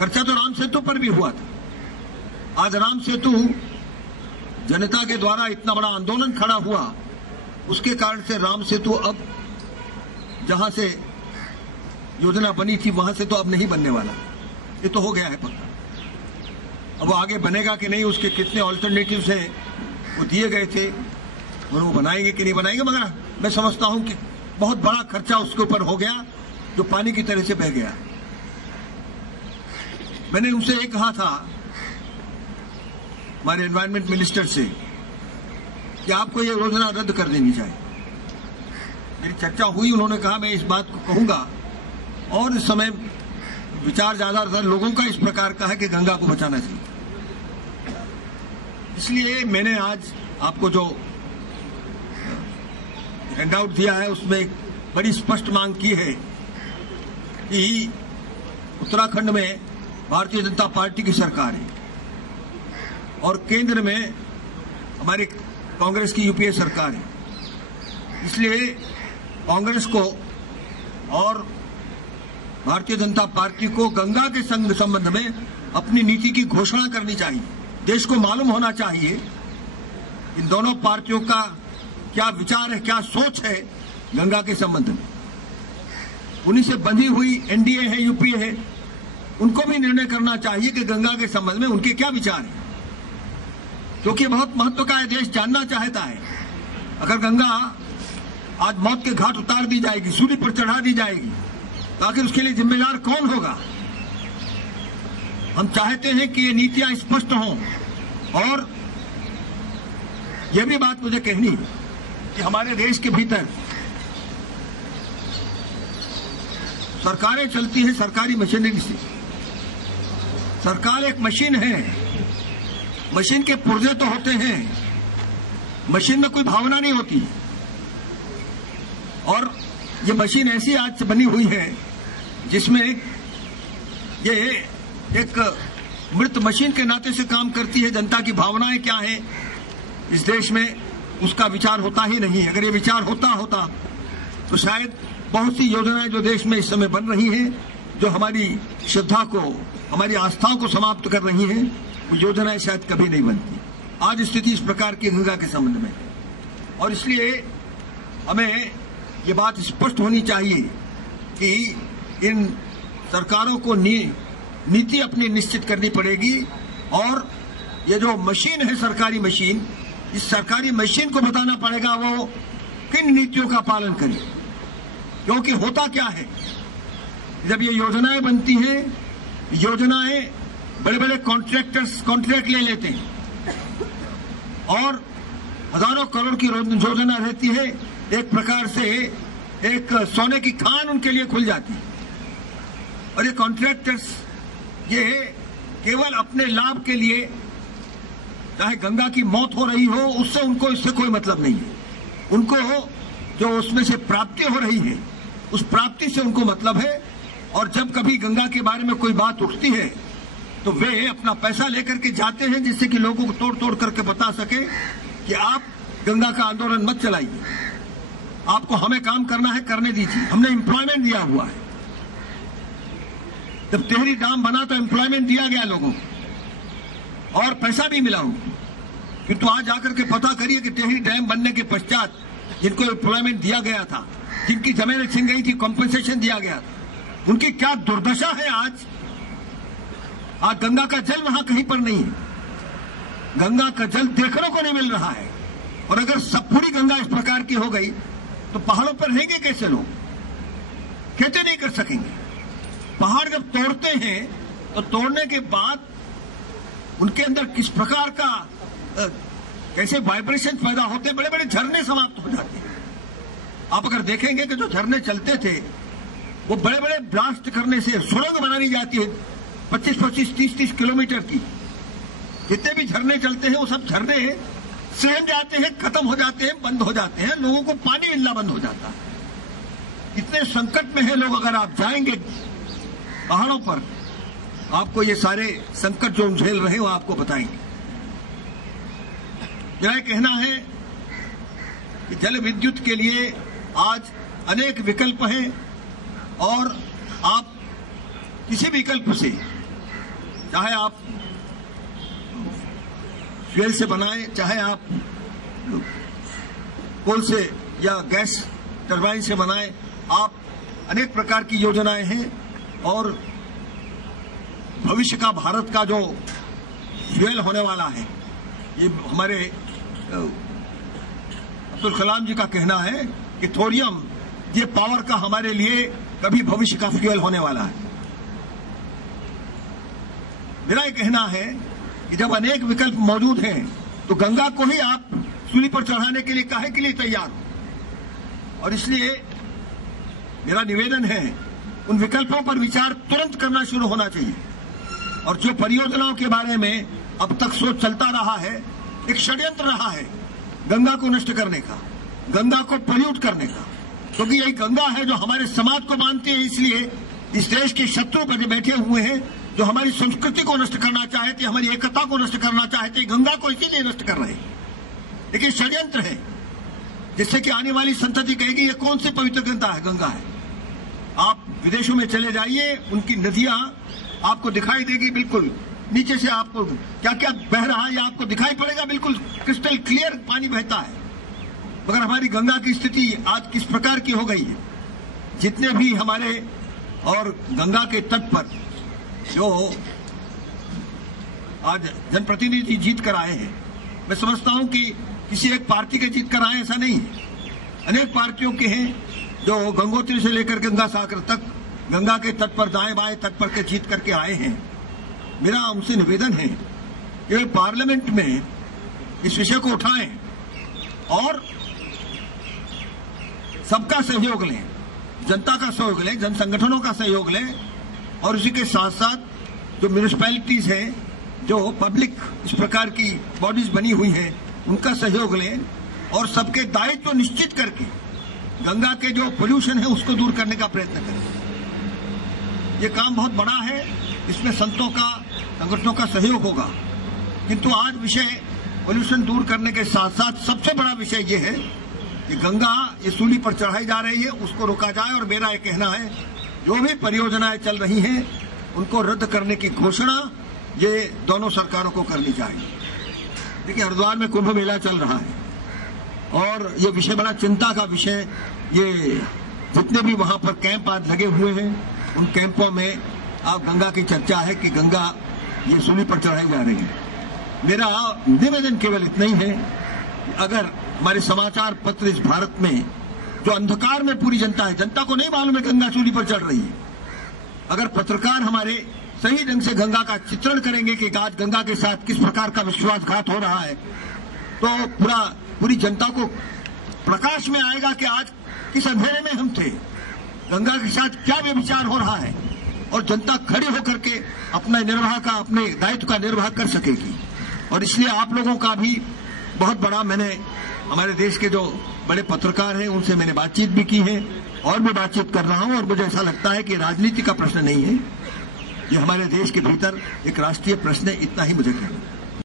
खर्चा तो राम सेतु पर भी हुआ था। आज राम सेतु जनता के द्वारा इतना बड़ा आंदोलन खड़ा हुआ, उसके कारण से राम सेतु अब जहां से योजना बनी थी वहां से तो अब नहीं बनने वाला। ये तो हो गया है पक्का। अब वो आगे बनेगा कि नहीं, उसके कितने ऑल्टरनेटिव्स हैं वो दिए गए थे, और वो बनाएंगे कि नहीं बनाएंगे, मगर मैं समझता हूं कि बहुत बड़ा खर्चा उसके ऊपर हो गया जो पानी की तरह से बह गया। मैंने उनसे ये कहा था हमारे एनवायरमेंट मिनिस्टर से कि आपको ये योजना रद्द कर देनी चाहिए। मेरी चर्चा हुई, उन्होंने कहा मैं इस बात को कहूंगा, और इस समय विचार ज्यादातर लोगों का इस प्रकार का है कि गंगा को बचाना चाहिए। इसलिए मैंने आज आपको जो हैंडआउट दिया है उसमें एक बड़ी स्पष्ट मांग की है कि उत्तराखंड में भारतीय जनता पार्टी की सरकार है और केंद्र में हमारी कांग्रेस की यूपीए सरकार है। इसलिए कांग्रेस को और भारतीय जनता पार्टी को गंगा के संबंध में अपनी नीति की घोषणा करनी चाहिए। देश को मालूम होना चाहिए इन दोनों पार्टियों का क्या विचार है, क्या सोच है गंगा के संबंध में। उन्हीं से बंधी हुई एनडीए है, यूपीए है, उनको भी निर्णय करना चाहिए कि गंगा के संबंध में उनके क्या विचार हैं, क्योंकि बहुत महत्व का है। देश जानना चाहता है अगर गंगा आज मौत के घाट उतार दी जाएगी, सूली पर चढ़ा दी जाएगी, तो आखिर उसके लिए जिम्मेदार कौन होगा। हम चाहते हैं कि ये नीतियां स्पष्ट हों। और यह भी बात मुझे कहनी है कि हमारे देश के भीतर सरकारें चलती हैं सरकारी मशीनरी से। सरकार एक मशीन है, मशीन के पुर्जे तो होते हैं, मशीन में कोई भावना नहीं होती। और ये मशीन ऐसी आज से बनी हुई है जिसमें ये एक मृत मशीन के नाते से काम करती है। जनता की भावनाएं क्या है इस देश में, उसका विचार होता ही नहीं। अगर ये विचार होता तो शायद बहुत सी योजनाएं जो देश में इस समय बन रही हैं, जो हमारी श्रद्धा को, हमारी आस्थाओं को समाप्त कर रही हैं, वो योजनाएं शायद कभी नहीं बनती। आज स्थिति इस प्रकार की गंगा के संबंध में, और इसलिए हमें ये बात स्पष्ट होनी चाहिए कि इन सरकारों को नीति अपनी निश्चित करनी पड़ेगी। और ये जो मशीन है, सरकारी मशीन, इस सरकारी मशीन को बताना पड़ेगा वो किन नीतियों का पालन करे। क्योंकि होता क्या है, जब ये योजनाएं बनती हैं, योजनाएं बड़े बड़े कॉन्ट्रैक्टर्स कॉन्ट्रैक्ट ले लेते हैं और हजारों करोड़ की योजना रहती है। एक प्रकार से एक सोने की खान उनके लिए खुल जाती है। और ये कॉन्ट्रैक्टर्स ये केवल अपने लाभ के लिए, चाहे गंगा की मौत हो रही हो उससे उनको इससे कोई मतलब नहीं है। उनको जो उसमें से प्राप्ति हो रही है उस प्राप्ति से उनको मतलब है। और जब कभी गंगा के बारे में कोई बात उठती है तो वे अपना पैसा लेकर के जाते हैं, जिससे कि लोगों को तोड़ तोड़ करके बता सके कि आप गंगा का आंदोलन मत चलाइए, आपको हमें काम करना है, करने दीजिए, हमने एम्प्लॉयमेंट दिया हुआ है। जब टिहरी डैम बना तो एम्प्लॉयमेंट दिया गया लोगों को और पैसा भी मिला उनको। किंतु आज जाकर के पता करिए कि टिहरी डैम बनने के पश्चात जिनको एम्प्लॉयमेंट दिया गया था, जिनकी जमीनें छिन गई थी, कॉम्पेंसेशन दिया गया था, उनकी क्या दुर्दशा है। आज गंगा का जल वहां कहीं पर नहीं है, गंगा का जल देखने को नहीं मिल रहा है। और अगर सब पूरी गंगा इस प्रकार की हो गई तो पहाड़ों पर रहेंगे कैसे लोग, खेती नहीं कर सकेंगे। पहाड़ जब तोड़ते हैं तो तोड़ने के बाद उनके अंदर किस प्रकार का कैसे वाइब्रेशन पैदा होते, बड़े बड़े झरने समाप्त हो जाते हैं। आप अगर देखेंगे कि जो झरने चलते थे वो बड़े बड़े ब्लास्ट करने से सुरंग बनानी जाती है 25-25, 30-30 किलोमीटर की। जितने भी झरने चलते हैं वो सब झरने स्वयं जाते हैं, खत्म हो जाते हैं, बंद हो जाते हैं, लोगों को पानी मिलना बंद हो जाता है। इतने संकट में है लोग। अगर आप जाएंगे पहाड़ों पर आपको ये सारे संकट जो झेल रहे हो आपको बताएंगे। मेरा कहना है कि जल विद्युत के लिए आज अनेक विकल्प हैं और आप किसी विकल्प से चाहे आप फ्यूल से बनाएं, चाहे आप कोल से या गैस टरबाइन से बनाएं, आप अनेक प्रकार की योजनाएं हैं और भविष्य का भारत का जो फ्यूल होने वाला है, ये हमारे अब्दुल कलाम जी का कहना है कि थोरियम ये पावर का हमारे लिए कभी भविष्य का फ्यूल होने वाला है। मेरा ये कहना है कि जब अनेक विकल्प मौजूद हैं तो गंगा को ही आप सूली पर चढ़ाने के लिए काहे के लिए तैयार हो। और इसलिए मेरा निवेदन है उन विकल्पों पर विचार तुरंत करना शुरू होना चाहिए। और जो परियोजनाओं के बारे में अब तक सोच चलता रहा है, एक षड्यंत्र रहा है गंगा को नष्ट करने का, गंगा को पोल्यूट करने का, क्योंकि यही गंगा है जो हमारे समाज को मानती है। इसलिए इस देश के शत्रु पर बैठे हुए हैं जो हमारी संस्कृति को नष्ट करना चाहते, हमारी एकता को नष्ट करना चाहते, गंगा को इसीलिए नष्ट कर रहे हैं। लेकिन षड्यंत्र है जिससे कि आने वाली संतति कहेगी ये कौन सी पवित्र गंगा है। आप विदेशों में चले जाइए, उनकी नदियां आपको दिखाई देगी, बिल्कुल नीचे से आपको क्या क्या बह रहा है आपको दिखाई पड़ेगा, बिल्कुल क्रिस्टल क्लियर पानी बहता है। मगर हमारी गंगा की स्थिति आज किस प्रकार की हो गई है। जितने भी हमारे और गंगा के तट पर जो आज जनप्रतिनिधि जीत कर आए हैं, मैं समझता हूं कि किसी एक पार्टी के जीत कर आए ऐसा नहीं है। अनेक पार्टियों के हैं जो गंगोत्री से लेकर गंगा सागर तक गंगा के तट पर दाएं बाएं तट पर के जीत करके आए हैं। मेरा उनसे निवेदन है कि वे पार्लियामेंट में इस विषय को उठाएं और सबका सहयोग लें, जनता का सहयोग लें, जन संगठनों का सहयोग लें और उसी के साथ साथ जो म्यूनिसिपैलिटीज हैं, जो पब्लिक इस प्रकार की बॉडीज बनी हुई हैं, उनका सहयोग लें और सबके दायित्व निश्चित करके गंगा के जो पोल्यूशन है उसको दूर करने का प्रयत्न करें। ये काम बहुत बड़ा है, इसमें संतों का, संगठनों का सहयोग होगा, किंतु आज विषय पोल्यूशन दूर करने के साथ साथ सबसे बड़ा विषय ये है कि गंगा ये सूली पर चढ़ाई जा रही है, उसको रोका जाए। और मेरा ये कहना है जो भी परियोजनाएं चल रही हैं उनको रद्द करने की घोषणा ये दोनों सरकारों को करनी चाहिए। देखिए, हरिद्वार में कुंभ मेला चल रहा है और ये विषय बड़ा चिंता का विषय। ये जितने भी वहां पर कैंप आज लगे हुए हैं, उन कैंपों में अब गंगा की चर्चा है कि गंगा ये सूली पर चढ़ाई जा रही है। मेरा निवेदन केवल इतना ही है कि अगर हमारे समाचार पत्र इस भारत में जो अंधकार में पूरी जनता है, जनता को नहीं मालूम है गंगा सूली पर चढ़ रही है, अगर पत्रकार हमारे सही ढंग से गंगा का चित्रण करेंगे कि आज गंगा के साथ किस प्रकार का विश्वासघात हो रहा है, तो पूरी जनता को प्रकाश में आएगा कि आज किस अंधेरे में हम थे, गंगा के साथ क्या व्यभिचार हो रहा है, और जनता खड़ी होकर के अपने दायित्व का निर्वाह कर सकेगी। और इसलिए आप लोगों का भी बहुत बड़ा, मैंने हमारे देश के जो बड़े पत्रकार हैं उनसे मैंने बातचीत भी की है और भी बातचीत कर रहा हूं, और मुझे ऐसा लगता है कि राजनीति का प्रश्न नहीं है, ये हमारे देश के भीतर एक राष्ट्रीय प्रश्न है, इतना ही मुझे कहना है।